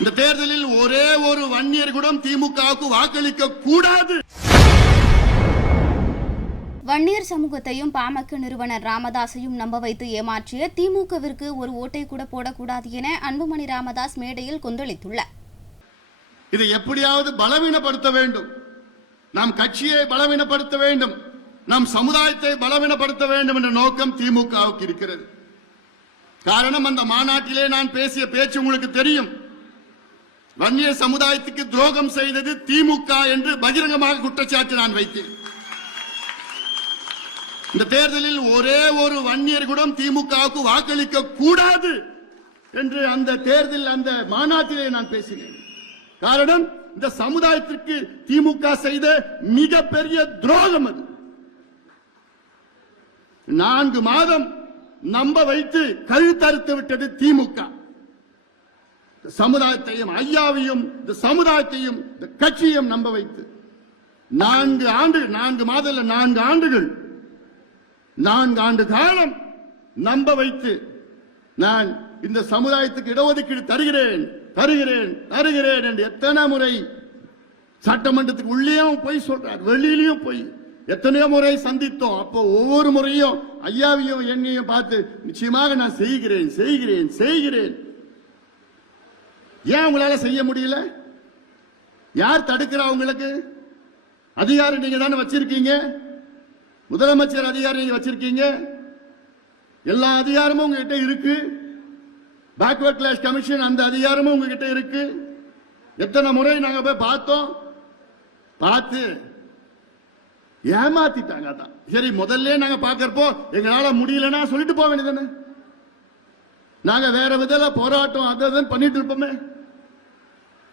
இந்த தேர்தலில் ஒரே ஒரு வன்னியர் கூட திமுகவுக்கு வாக்களிக்க கூடாது. வன்னியர் சமூகத்தையும் பாமக நிறுவனர் ராமதாஸையும் நம்ப வைத்து ஏமாற்றிய திமுகவிற்கு ஒரு ஓட்டை கூட போடக்கூடாது என அன்புமணி ராமதாஸ் மேடையில் கொந்தளித்துள்ளார். இதை எப்படியாவது பலவீனப்படுத்த வேண்டும், நம் கட்சியை பலவீனப்படுத்த வேண்டும், நம் சமுதாயத்தை பலவீனப்படுத்த வேண்டும் என்ற நோக்கம் திமுகவுக்கு இருக்கிறது. காரணம், அந்த மாநாட்டிலே நான் பேசிய பேச்சு உங்களுக்கு தெரியும். வன்னியர் சமுதாயத்துக்கு துரோகம் செய்தது திமுக என்று பகிரங்கமாக குற்றச்சாட்டு நான் வைத்தேன். இந்த தேர்தலில் ஒரே ஒரு வன்னியர் கூட திமுகவுக்கு வாக்களிக்க கூடாது என்று அந்த தேர்தல் அந்த மாநாட்டிலே நான் பேசினேன். காரணம், இந்த சமுதாயத்திற்கு திமுக செய்த மிகப்பெரிய துரோகம் அது. 4 மாதம் நம்ப வைத்து கழுத்தறுத்து விட்டது திமுக. சமுதாயத்தையும் ஐயாவையும் இந்த சமுதாயத்தையும் இந்த கட்சியும் நம்ப வைத்து 4 ஆண்டுகள் 4 ஆண்டு காலம் நம்ப வைத்து நான் இந்த சமுதாயத்துக்கு இடஒதுக்கீடு தருகிறேன் என்று எத்தனை முறை சட்டமன்றத்துக்கு உள்ளேயும் போய் சொல்றார், வெளியிலையும் போய் எத்தனையோ முறை சந்தித்தோம். அப்போ ஒவ்வொரு முறையும் ஐயாவையும் என்னையும் பார்த்து நிச்சயமாக நான் செய்கிறேன். ஏன் உங்களால செய்ய முடியல? யார் தடுக்கிறா? உங்களுக்கு அதிகாரம் நீங்க தானே வச்சிருக்கீங்க, முதலமைச்சர் அதிகாரம் நீங்க வச்சிருக்கீங்க, எல்லா அதிகாரமும் உங்ககிட்ட இருக்கு. பேக்வர்ட் கிளாஸ் கமிஷன் அந்த அதிகாரமும் உங்ககிட்ட இருக்கு. எத்தனை முறை நாங்க போய் பார்த்தோம், பார்த்து ஏமாத்திட்டாங்க. அதான் சரி, முதல்ல நாங்க பாக்கிறப்போ எங்களால முடியலன்னா சொல்லிட்டு போக வேண்டியதானே. நாங்க வேற விதத்துல போராட்டம் அதான் பண்ணிட்டு இருப்போமே.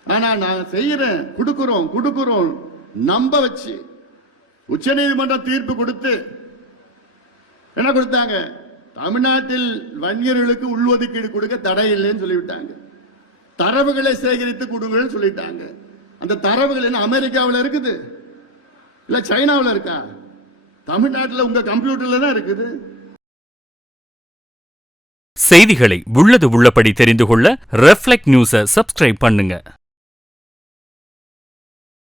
ஆனா நாங்க செய்யறேன், கொடுக்கிறோம் நம்ப வச்சு உச்ச நீதிமன்றம் தீர்ப்பு கொடுத்து என்ன கொடுத்தாங்க? தமிழ்நாட்டில் வன்னியர்களுக்கு உள்ஒதுக்கீடு கொடுக்க தடை இல்லைன்னு சொல்லிவிட்டாங்க. தரவுகளை சேகரித்து கொடுங்கன்னு சொல்லிட்டாங்க. அந்த தரவுகள் என்ன அமெரிக்காவில் இருக்குது, இல்ல சைனாவில் இருக்கா? தமிழ்நாட்டில் உங்க கம்ப்யூட்டர்ல தான் இருக்குது. செய்திகளை உள்ளது உள்ளபடி தெரிந்து கொள்ள ரெஃப்ளெக்ட் நியூஸை சப்ஸ்கிரைப் பண்ணுங்க.